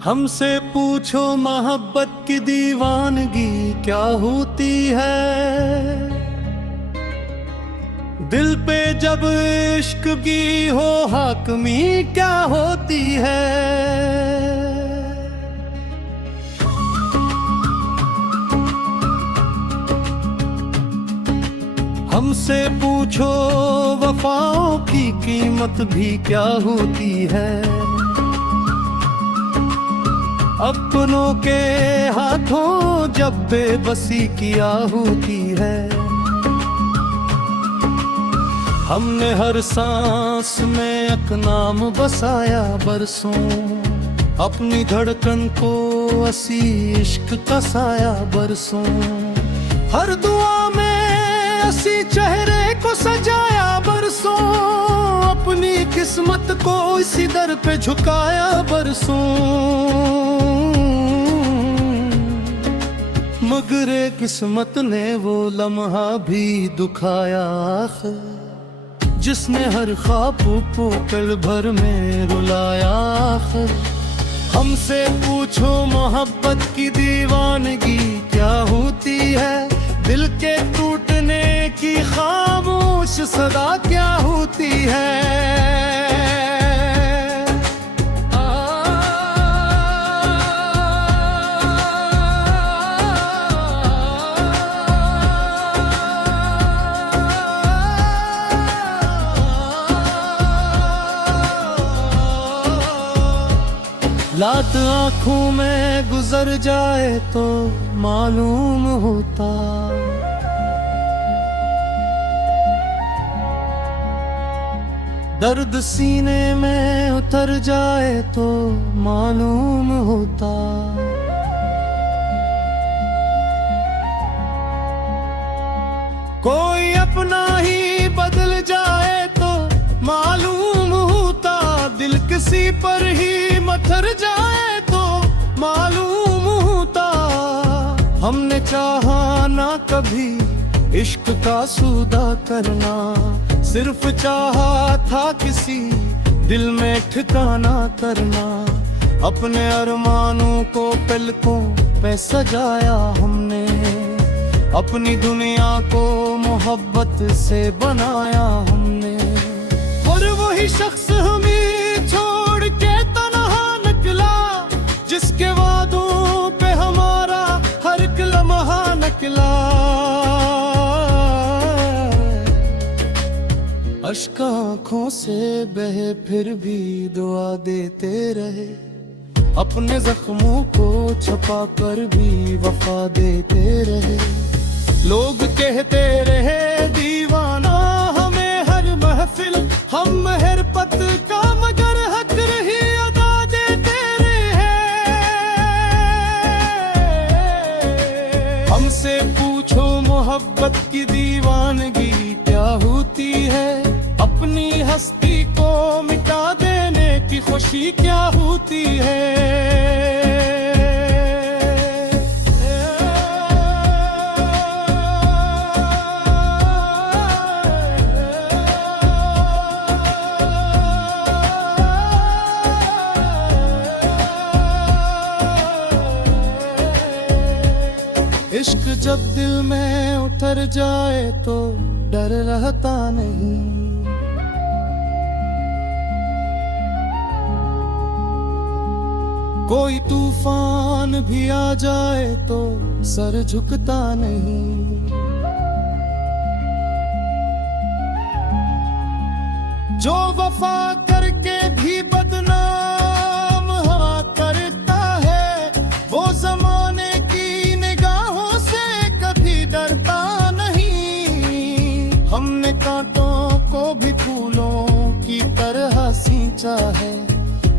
हमसे पूछो मोहब्बत की दीवानगी क्या होती है। दिल पे जब इश्क की हो हाकमी क्या होती है। हमसे पूछो वफाओं की कीमत भी क्या होती है। अपनों के हाथों जब बेबसी किया होती है। हमने हर सांस में एक नाम बसाया बरसों, अपनी धड़कन को असी इश्क का साया बरसों। हर दुआ में असी चेहरे को सजाया बरसों, अपनी किस्मत को इसी दर पे झुकाया बरसों। मगर किस्मत ने वो लम्हा भी दुखाया आखिर, जिसने हर ख्वाब को पल भर में रुलाया आखिर। हमसे पूछो मोहब्बत की दीवानगी क्या होती है। दिल के टूटने की खामोश सदा क्या होती है। रात आँखों में गुजर जाए तो मालूम होता, दर्द सीने में उतर जाए तो मालूम होता। कोई अपना ही बदल जाए तो मालूम होता, दिल किसी पर ही मथर जाए तो मालूम होता। हमने चाहा ना कभी इश्क का सौदा करना, सिर्फ चाहा था किसी दिल में ठिकाना करना। अपने अरमानों को पलकों पे सजाया हमने, अपनी दुनिया को मोहब्बत से बनाया हमने। और वही शख्स हमें छोड़ के तन्हा निकला, जिसके वादों पे हमारा हर एक लम्हा निकला। अश्क आँखों से बहे फिर भी दुआ देते रहे, अपने जख्मों को छुपा कर भी वफा देते रहे। लोग कहते रहे दीवाना हमें हर महफिल, हम मेहर पत का मगर हक रही अदा देते रहे। हमसे पूछो मोहब्बत की दीवानगी क्या होती है। अपनी हस्ती को मिटा देने की खुशी क्या होती है। इश्क जब दिल में उतर जाए तो डर रहता नहीं। कोई तूफान भी आ जाए तो सर झुकता नहीं। जो वफा करके भी बदनाम हवा करता है, वो जमाने की निगाहों से कभी डरता नहीं। हमने कांटों को भी फूलों की तरह सींचा है,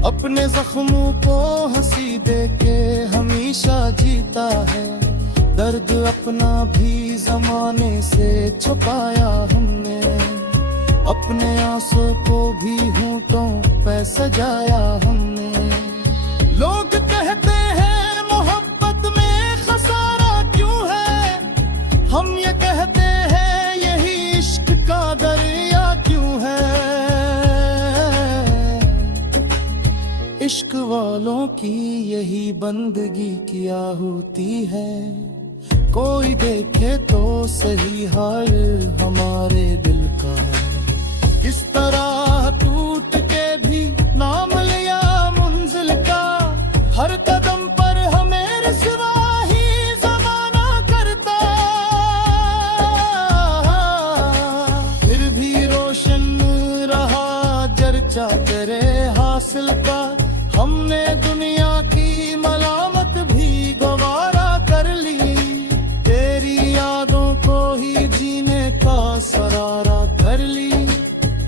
अपने जख्मों को हंसी देके हमेशा जीता है। दर्द अपना भी जमाने से छुपाया हमने, अपने आंसू को भी होठों पे सजाया हमने। लोग कह इश्क वालों की यही बंदगी किया होती है। कोई देखे तो सही हाल हमारे दिल का है। इस तरह टूट के भी नाम लिया मंजिल का। हर कदम पर हमें रुसवा ही ज़माना करता। फिर भी रोशन रहा चर्चा तेरे हासिल का। हमने दुनिया की मलामत भी गवारा कर ली। तेरी यादों को ही जीने का सरारा कर ली।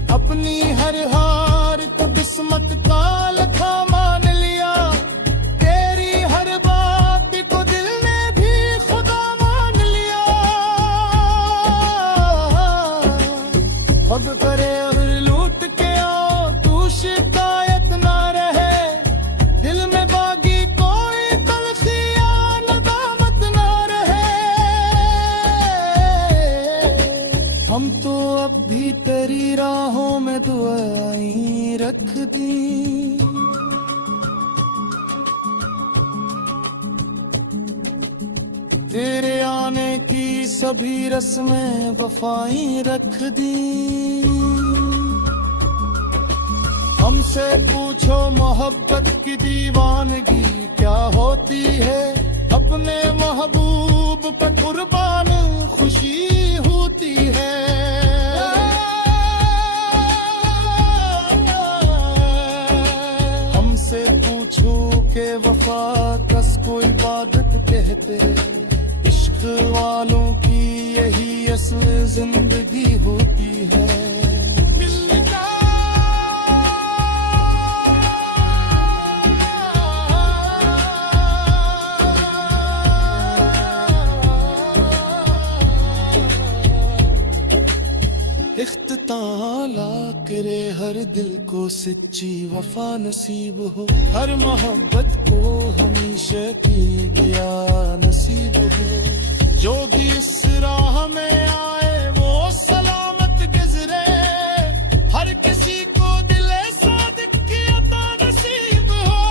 अपनी हर हार तो किस्मत का लखा मान लिया। तेरी हर बात को दिल ने भी खुदा मान लिया। हद करे और लूट के आओ तू शिकायत ना रहे। दिल में बागी कोई तलखिया नदामत ना रहे। हम तो अब भी तेरी राहों में दुआएं रख दी। तेरे आने की सभी रस्में वफाएं रख दी। हमसे पूछो मोहब्बत की दीवानगी क्या होती है। अपने महबूब पर कुर्बान खुशी होती है। हमसे पूछो के वफा कस को इबादत कहते। इश्क वालों की यही असल जिंदगी होती है। इख्तिताला करे हर दिल को सच्ची वफा नसीब हो। हर मोहब्बत को हमेशा की गया नसीब हो। जो भी इस राह में आए वो सलामत गुजरे। हर किसी को दिले सादिक की अता नसीब हो।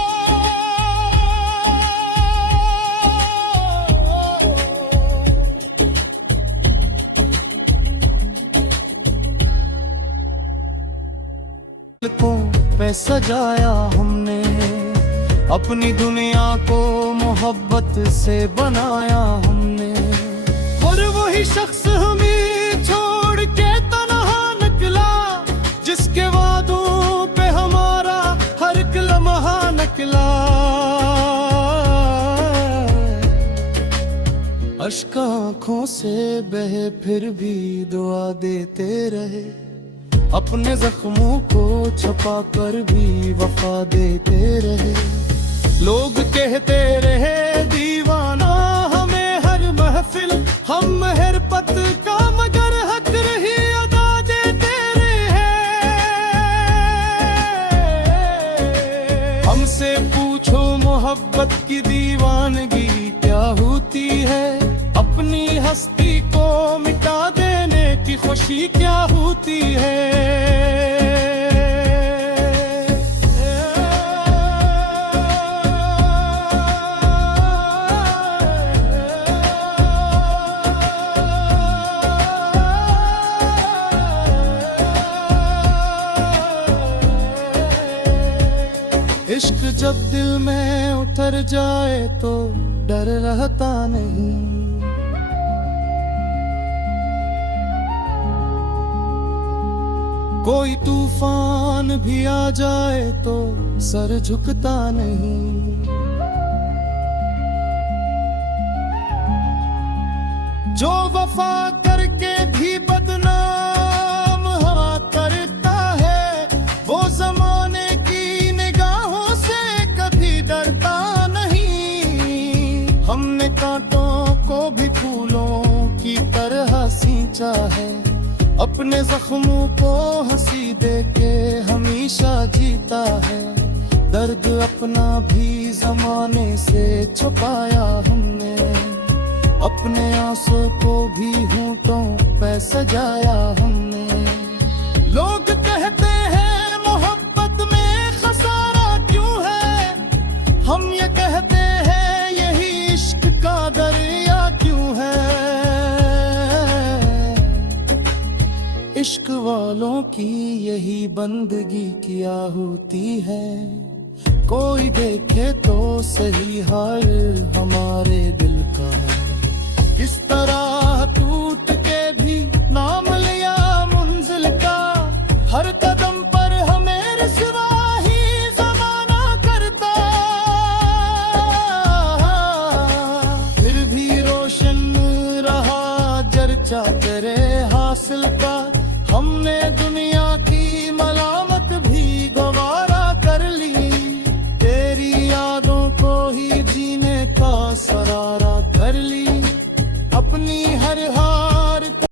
पे सजाया हमने अपनी दुनिया को मोहब्बत से बनाया हमने। और वही शख्स हमें छोड़ के तन्हा निकला। जिसके वादों पे हमारा हर एक लम्हा निकला। अश्क आँखों से बहे फिर भी दुआ देते रहे। अपने जख्मों को छुपा कर भी वफा देते रहे। लोग कहते रहे दीवाना हमें हर महफिल। हम मेहरपत का मगर हक रही अदा देते रहे। हमसे पूछो मोहब्बत की दीवानगी क्या होती है। अपनी हस्ती को मिटा देने की खुशी क्या होती है। इश्क जब दिल में उतर जाए तो डर रहता नहीं। कोई तूफान भी आ जाए तो सर झुकता नहीं। जो वफा करके भी बदनाम हवा करता है। वो जमाने की निगाहों से कभी डरता नहीं। हमने कांटों को भी फूलों की तरह सींचा है। अपने जख्मों को हंसी देके हमेशा जीता है। दर्द अपना भी जमाने से छुपाया हमने। अपने आंसू को भी होंठों पे सजाया हमने। लोग कहते हैं मोहब्बत में खसारा क्यों है। की यही बंदगी क्या होती है। कोई देखे तो सही हाल हमारे दिल का, किस तरह टूट के भी नाम लिया मंजिल का। हर कदम पर हमें रुसवा ही ज़माना करता, फिर भी रोशन रहा चर्चा तेरे हासिल का। हमने दुनिया की मलामत भी गवारा कर ली, तेरी यादों को ही जीने का